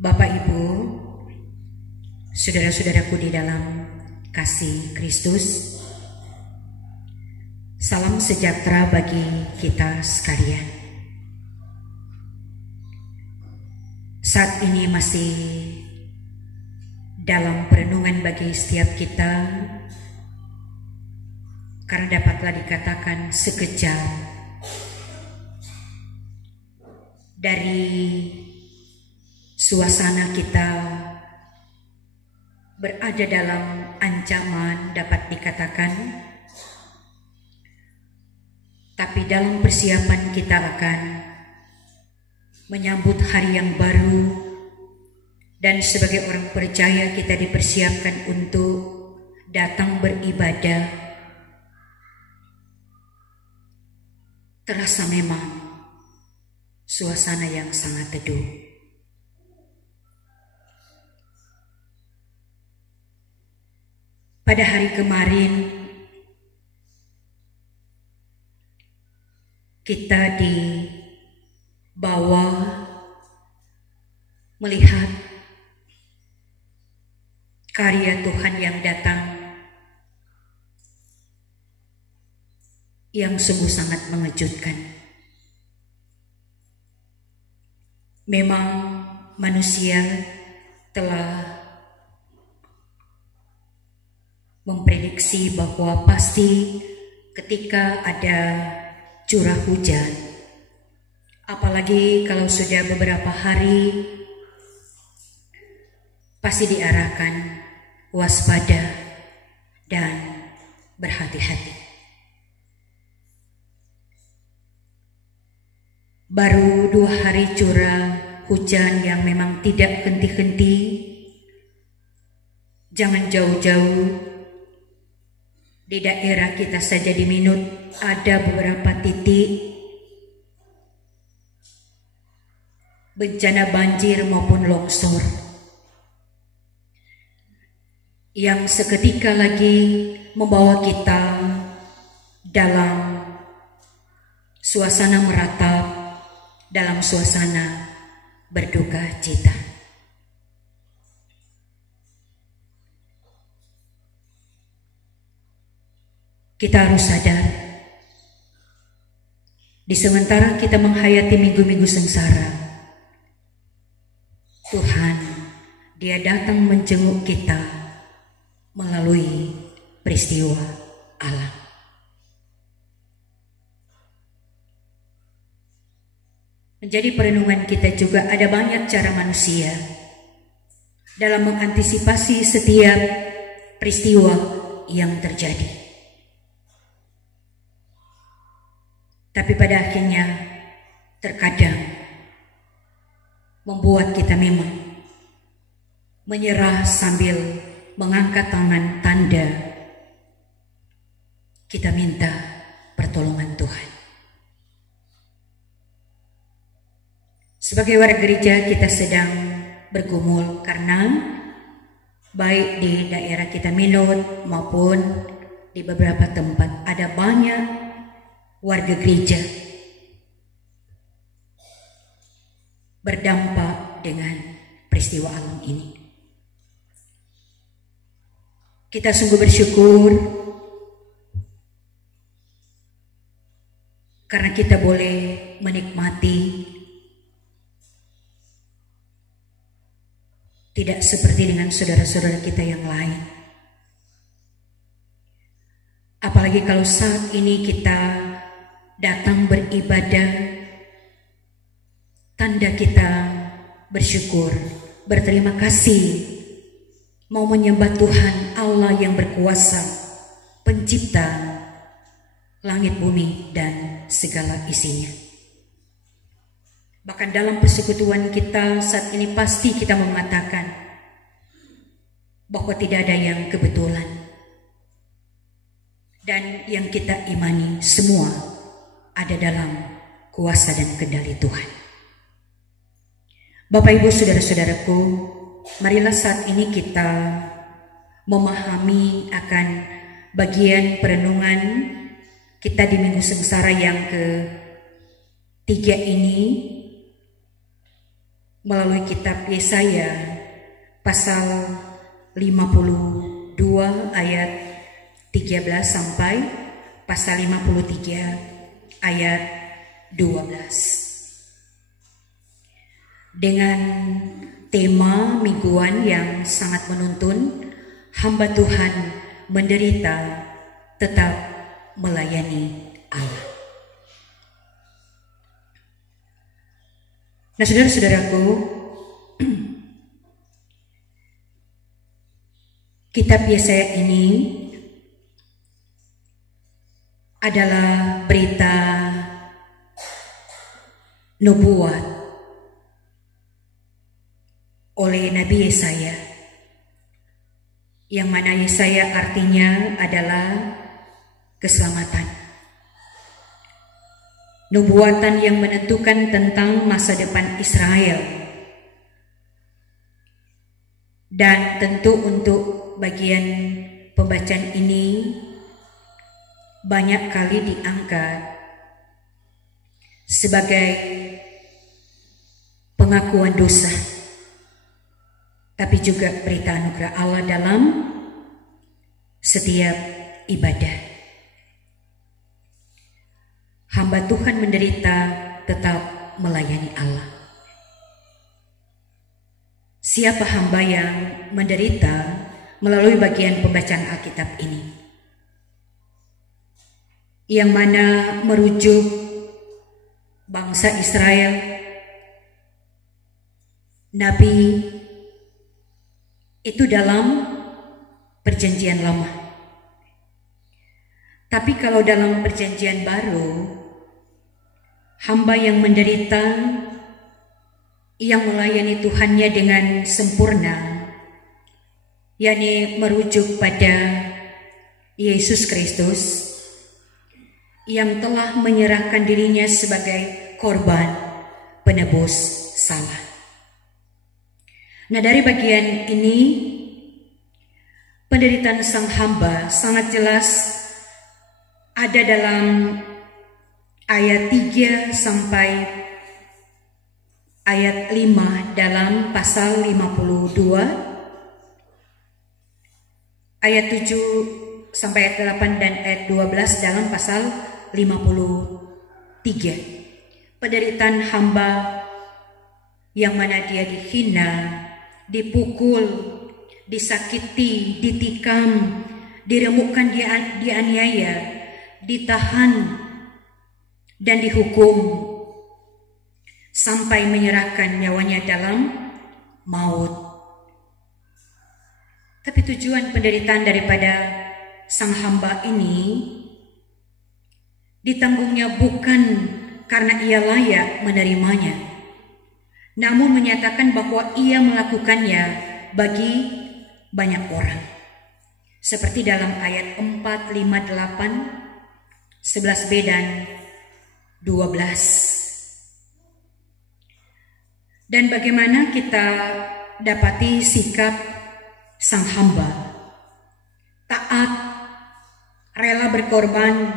Bapak Ibu, saudara-saudaraku di dalam kasih Kristus, salam sejahtera bagi kita sekalian. Saat ini masih dalam perenungan bagi setiap kita, karena dapatlah dikatakan sekejap dari suasana kita berada dalam ancaman, dapat dikatakan, tapi dalam persiapan kita akan menyambut hari yang baru, dan sebagai orang percaya kita dipersiapkan untuk datang beribadah. Terasa memang suasana yang sangat teduh. Pada hari kemarin kita dibawa melihat karya Tuhan yang datang, yang sungguh sangat mengejutkan. Memang manusia telah memprediksi bahwa pasti ketika ada curah hujan, apalagi kalau sudah beberapa hari, pasti diarahkan waspada dan berhati-hati. Baru 2 hari curah hujan yang memang tidak henti-henti. Jangan jauh-jauh, di daerah kita saja di Minut ada beberapa titik bencana banjir maupun longsor yang seketika lagi membawa kita dalam suasana meratap, dalam suasana berduka cita. Kita harus sadar, di sementara kita menghayati minggu-minggu sengsara, Tuhan, Dia datang menjenguk kita melalui peristiwa alam. Menjadi perenungan kita juga ada banyak cara manusia dalam mengantisipasi setiap peristiwa yang terjadi. Tapi pada akhirnya terkadang membuat kita memang menyerah sambil mengangkat tangan tanda kita minta pertolongan Tuhan. Sebagai warga gereja kita sedang bergumul karena baik di daerah kita Minut maupun di beberapa tempat ada banyak warga gereja berdampak dengan peristiwa alam ini. Kita sungguh bersyukur karena kita boleh menikmati, tidak seperti dengan saudara-saudara kita yang lain. Apalagi kalau saat ini kita datang beribadah, tanda kita bersyukur, berterima kasih, mau menyembah Tuhan Allah yang berkuasa, pencipta langit bumi dan segala isinya. Bahkan dalam persekutuan kita saat ini pasti kita mengatakan bahwa tidak ada yang kebetulan, dan yang kita imani semua ada dalam kuasa dan kendali Tuhan. Bapak Ibu saudara-saudaraku, marilah saat ini kita memahami akan bagian perenungan kita di Minggu Sengsara yang ke-3 ini, melalui kitab Yesaya pasal 52 ayat 13 sampai pasal 53 ayat 12. Dengan tema mingguan yang sangat menuntun, hamba Tuhan menderita tetap melayani Allah. Nah, saudara-saudaraku, kitab Yesaya ini adalah berita nubuat oleh Nabi Yesaya, yang mana Yesaya artinya adalah keselamatan. Nubuatan yang menentukan tentang masa depan Israel. Dan tentu untuk bagian pembacaan ini banyak kali diangkat sebagai pengakuan dosa, tapi juga berita anugerah Allah dalam setiap ibadah. Hamba Tuhan menderita tetap melayani Allah. Siapa hamba yang menderita melalui bagian pembacaan Alkitab ini? Yang mana merujuk bangsa Israel, Nabi itu dalam perjanjian lama. Tapi kalau dalam perjanjian baru, hamba yang menderita, yang melayani Tuhannya dengan sempurna, yakni merujuk pada Yesus Kristus yang telah menyerahkan dirinya sebagai korban penebus salah. Nah, dari bagian ini penderitaan sang hamba sangat jelas ada dalam ayat 3 sampai ayat 5 dalam pasal 52, ayat 7 sampai ayat 8 dan ayat 12 dalam pasal 53. Penderitaan hamba yang mana dia dihina, dipukul, disakiti, ditikam, diremukkan, dianiaya, ditahan, dan dihukum sampai menyerahkan nyawanya dalam maut. Tapi tujuan penderitaan daripada sang hamba ini ditanggungnya bukan karena ia layak menerimanya, namun menyatakan bahwa ia melakukannya bagi banyak orang. Seperti dalam ayat 4, 5, 8, 11b dan 12. Dan bagaimana kita dapati sikap sang hamba? Taat, rela berkorban,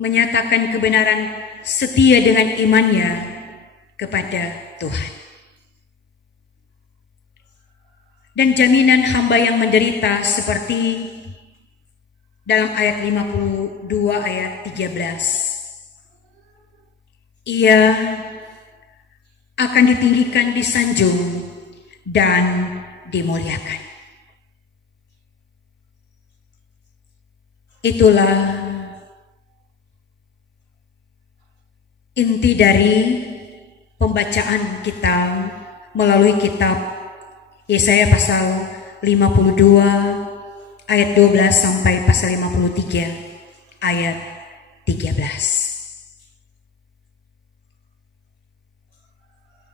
menyatakan kebenaran, setia dengan imannya kepada Tuhan. Dan jaminan hamba yang menderita seperti dalam ayat 52 ayat 13. Ia akan ditinggikan, disanjung, dan dimuliakan. Itulah inti dari pembacaan kita melalui kitab Yesaya pasal 52 ayat 12 sampai pasal 53 ayat 13.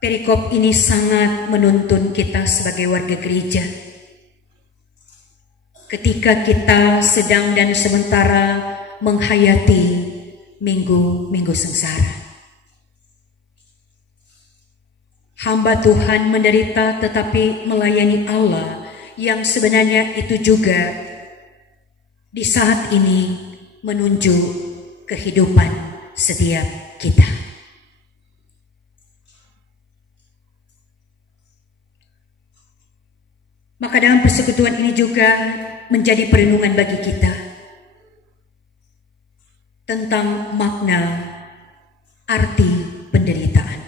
Perikop ini sangat menuntun kita sebagai warga gereja. Ketika kita sedang dan sementara menghayati minggu-minggu sengsara. Hamba Tuhan menderita tetapi melayani Allah yang sebenarnya itu juga di saat ini menuju kehidupan setiap kita. Maka dalam persekutuan ini juga menjadi perenungan bagi kita tentang makna arti penderitaan.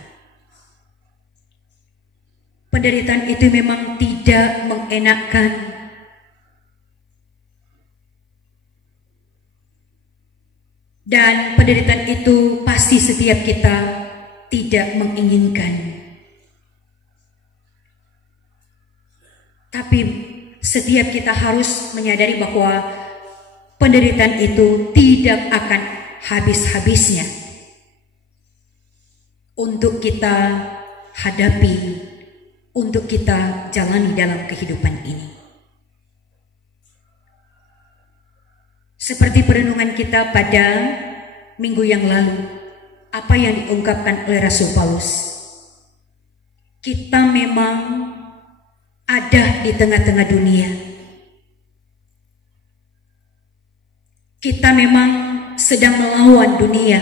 Penderitaan itu memang tidak mengenakkan, dan penderitaan itu pasti setiap kita tidak menginginkan. Tapi setiap kita harus menyadari bahwa penderitaan itu tidak akan habis-habisnya untuk kita hadapi, untuk kita jalani dalam kehidupan ini. Seperti perenungan kita pada minggu yang lalu, apa yang diungkapkan oleh Rasul Paulus. Kita memang ada di tengah-tengah dunia. Kita memang sedang melawan dunia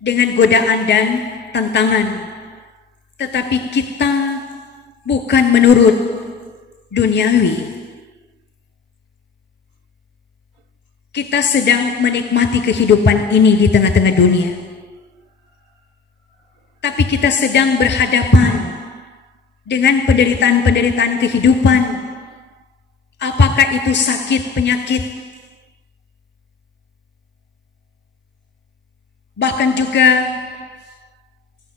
dengan godaan dan tantangan. Tetapi kita bukan menurut duniawi. Kita sedang menikmati kehidupan ini di tengah-tengah dunia. Tapi kita sedang berhadapan dengan penderitaan-penderitaan kehidupan. Apakah itu sakit, penyakit, bahkan juga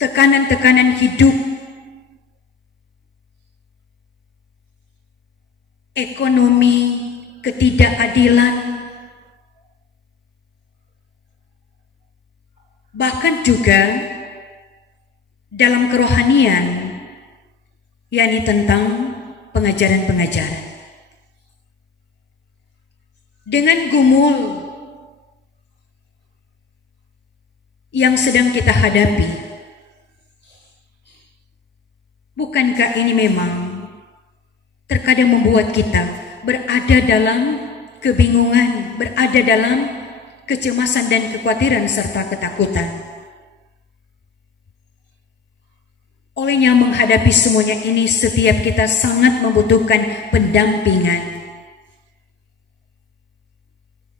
tekanan-tekanan hidup, ekonomi, ketidakadilan, bahkan juga dalam kerohanian, yakni tentang pengajaran-pengajaran. Dengan gumul yang sedang kita hadapi, bukankah ini memang terkadang membuat kita berada dalam kebingungan, berada dalam kecemasan dan kekhawatiran serta ketakutan? Olehnya menghadapi semuanya ini, setiap kita sangat membutuhkan pendampingan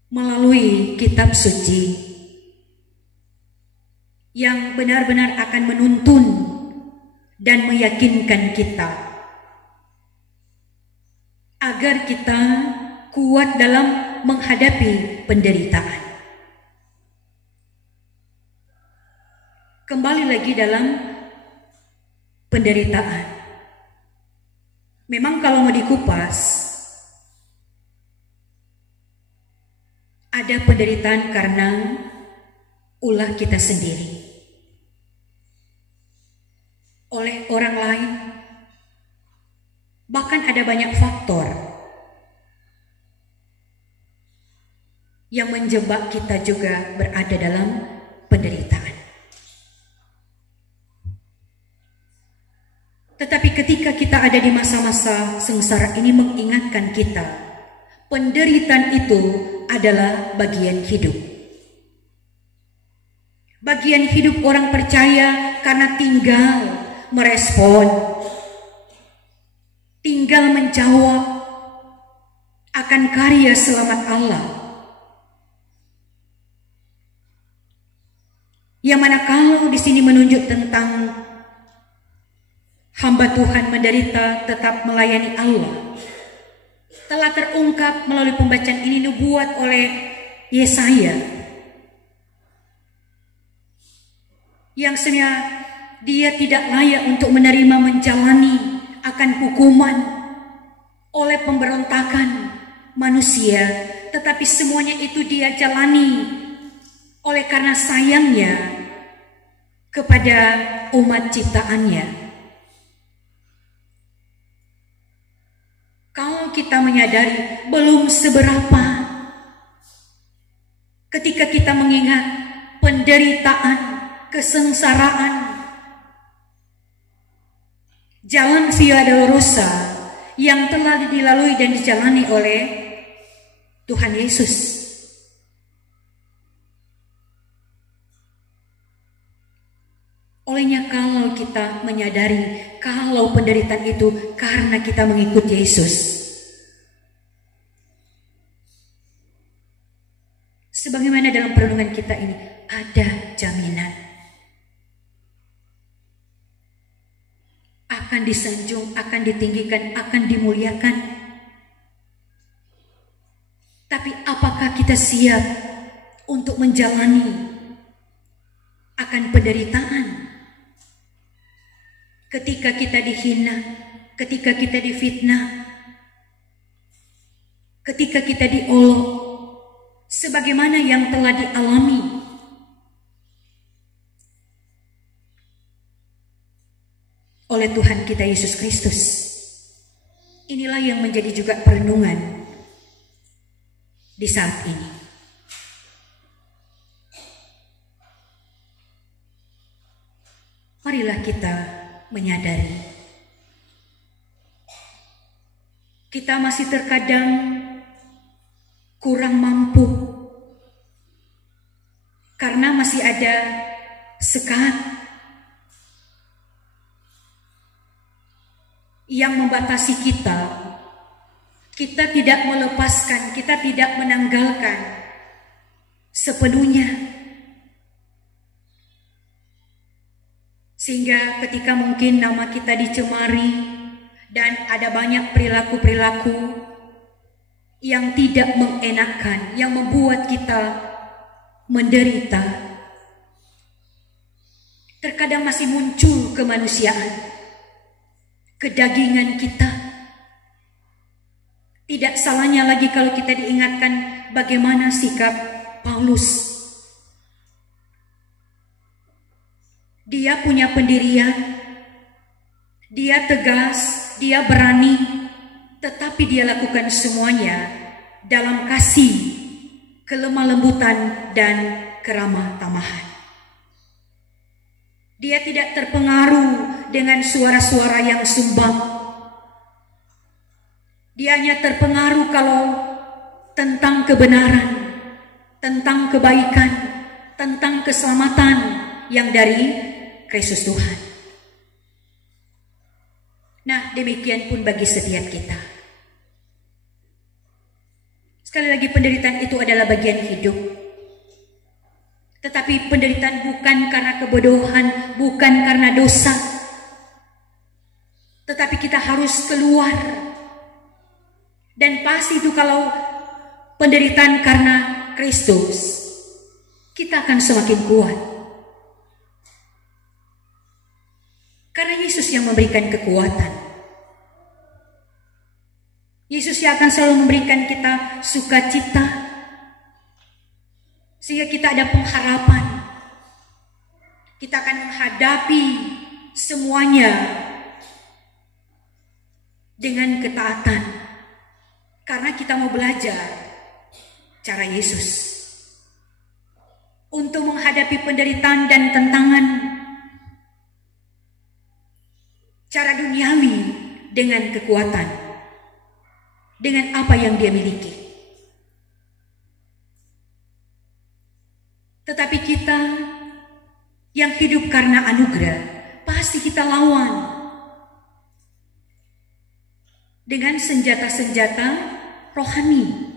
melalui kitab suci yang benar-benar akan menuntun dan meyakinkan kita agar kita kuat dalam menghadapi penderitaan. Kembali lagi dalam penderitaan. Memang kalau mau dikupas, ada penderitaan karena ulah kita sendiri, oleh orang lain, bahkan ada banyak faktor yang menjebak kita juga berada dalam penderitaan. Tetapi ketika kita ada di masa-masa sengsara ini, mengingatkan kita, penderitaan itu adalah bagian hidup. Bagian hidup orang percaya karena tinggal merespon, tinggal menjawab akan karya selamat Allah. Yang mana kalau di sini menunjuk tentang hamba Tuhan menderita tetap melayani Allah, telah terungkap melalui pembacaan ini nubuat oleh Yesaya, yang sebenarnya dia tidak layak untuk menerima menjalani akan hukuman oleh pemberontakan manusia, tetapi semuanya itu dia jalani oleh karena sayangnya kepada umat ciptaannya. Kalau kita menyadari belum seberapa, ketika kita mengingat penderitaan, kesengsaraan, jalan Via Dolorosa yang telah dilalui dan dijalani oleh Tuhan Yesus, olehnya kalau kita menyadari kalau penderitaan itu karena kita mengikut Yesus. Sebagaimana dalam perenungan kita ini ada jaminan akan disanjung, akan ditinggikan, akan dimuliakan. Tapi apakah kita siap untuk menjalani akan penderitaan? Ketika kita dihina, ketika kita difitnah, ketika kita diolok, sebagaimana yang telah dialami oleh Tuhan kita Yesus Kristus. Inilah yang menjadi juga perenungan di saat ini. Marilah kita menyadari kita masih terkadang kurang mampu karena masih ada sekat yang membatasi kita. Kita tidak melepaskan, kita tidak menanggalkan sepenuhnya. Sehingga ketika mungkin nama kita dicemari dan ada banyak perilaku-perilaku yang tidak mengenakan, yang membuat kita menderita, terkadang masih muncul kemanusiaan, kedagingan kita. Tidak salahnya lagi kalau kita diingatkan bagaimana sikap Paulus. Dia punya pendirian, dia tegas, dia berani, tetapi dia lakukan semuanya dalam kasih, kelemah lembutan, dan keramah tamahan. Dia tidak terpengaruh dengan suara-suara yang sumbang. Dia hanya terpengaruh kalau tentang kebenaran, tentang kebaikan, tentang keselamatan yang dari Kristus Tuhan. Nah, demikian pun bagi setiap kita. Sekali lagi, penderitaan itu adalah bagian hidup. Tetapi penderitaan bukan karena kebodohan, bukan karena dosa. Tetapi kita harus keluar. Dan pasti itu kalau penderitaan karena Kristus, kita akan semakin kuat. Karena Yesus yang memberikan kekuatan. Yesus yang akan selalu memberikan kita sukacita, sehingga kita ada pengharapan. Kita akan menghadapi semuanya dengan ketaatan. Karena kita mau belajar cara Yesus untuk menghadapi penderitaan dan tantangan cara duniawi dengan kekuatan, dengan apa yang dia miliki. Tetapi kita yang hidup karena anugerah, pasti kita lawan dengan senjata-senjata rohani.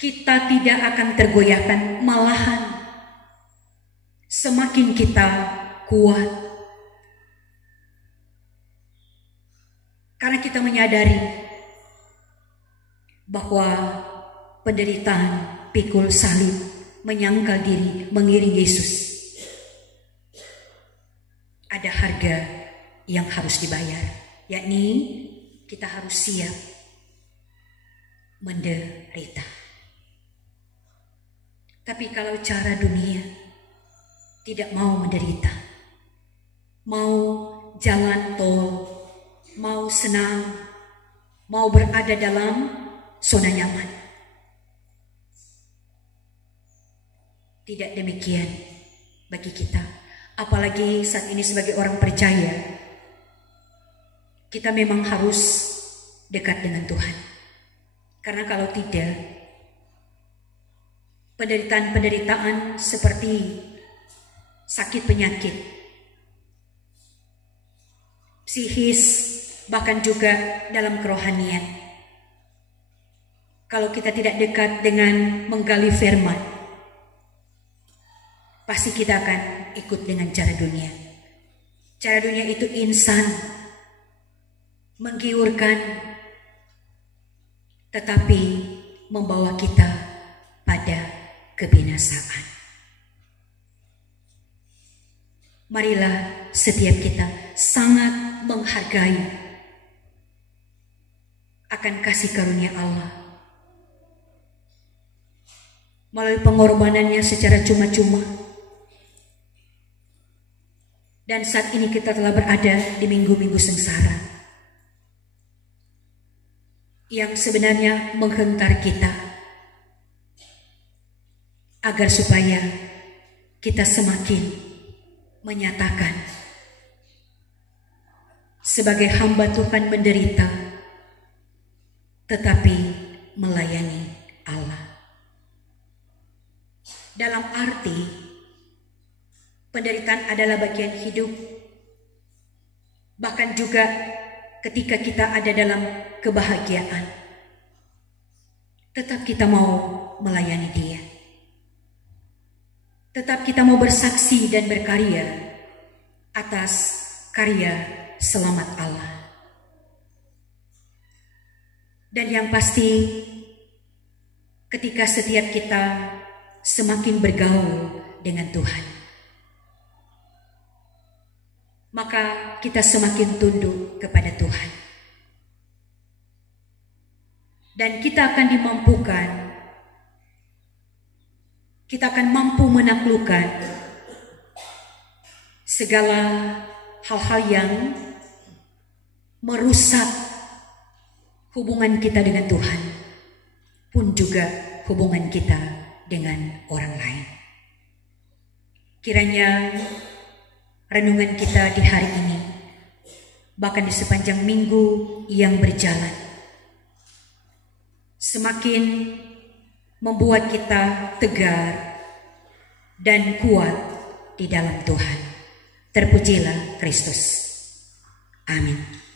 Kita tidak akan tergoyahkan, malahan semakin kita kuat. Karena kita menyadari bahwa penderitaan, pikul salib, menyangkal diri, mengiring Yesus, ada harga yang harus dibayar, yakni kita harus siap menderita. Tapi kalau cara dunia tidak mau menderita, mau jalan tol, mau senang, mau berada dalam zona nyaman, tidak demikian bagi kita. Apalagi saat ini sebagai orang percaya, kita memang harus dekat dengan Tuhan. Karena kalau tidak, penderitaan-penderitaan seperti sakit penyakit, psikis, bahkan juga dalam kerohanian. Kalau kita tidak dekat dengan menggali firman, pasti kita akan ikut dengan cara dunia. Cara dunia itu insan, menggiurkan, tetapi membawa kita pada kebinasaan. Marilah setiap kita sangat menghargai akan kasih karunia Allah melalui pengorbanannya secara cuma-cuma. Dan saat ini kita telah berada di minggu-minggu sengsara yang sebenarnya menghentar kita agar supaya kita semakin menyatakan sebagai hamba Tuhan menderita tetapi melayani Allah. Dalam arti penderitaan adalah bagian hidup, bahkan juga ketika kita ada dalam kebahagiaan, tetap kita mau melayani Dia. Tetap kita mau bersaksi dan berkarya atas karya selamat Allah. Dan yang pasti, ketika setiap kita semakin bergaul dengan Tuhan, maka kita semakin tunduk kepada Tuhan. Dan kita akan dimampukan, kita akan mampu menaklukkan segala hal-hal yang merusak hubungan kita dengan Tuhan, pun juga hubungan kita dengan orang lain. Kiranya renungan kita di hari ini, bahkan di sepanjang minggu yang berjalan, semakin membuat kita tegar dan kuat di dalam Tuhan. Terpujilah Kristus. Amin.